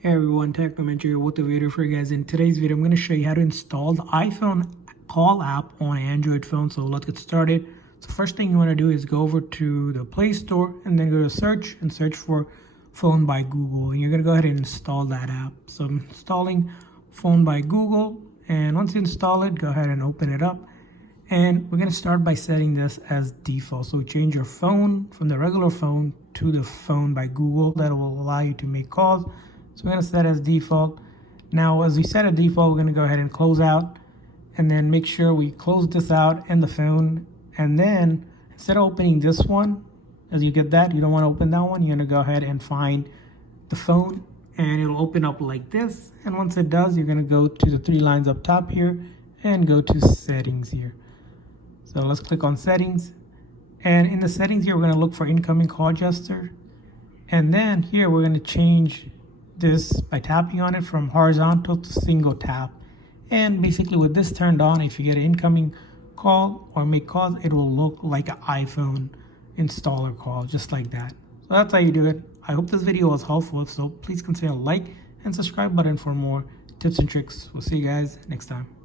Hey everyone, Technomentary with the video for you guys. In today's video, I'm going to show you how to install the iPhone call app on Android phone. So let's get started. So first thing you want to do is go over to the Play Store and then go to search and search for Phone by Google. And you're going to go ahead and install that app. So I'm installing Phone by Google. And once you install it, go ahead and open it up. And we're going to start by setting this as default. So change your phone from the regular phone to the Phone by Google. That will allow you to make calls. So we're going to set as default. Now, as we set a default, we're going to go ahead and close out and then make sure we close this out and the phone. And then instead of opening this one, as you get that, you don't want to open that one. You're going to go ahead and find the phone and it'll open up like this. And once it does, you're going to go to the three lines up top here and go to settings here. So let's click on settings. And in the settings here, we're going to look for incoming call gesture. And then here, we're going to change this by tapping on it from horizontal to single tap. And basically with this turned on, if you get an incoming call or make calls, it will look like an iPhone installer call, just like that. So that's how you do it. I hope this video was helpful. If so, please consider a like and subscribe button for more tips and tricks. We'll see you guys next time.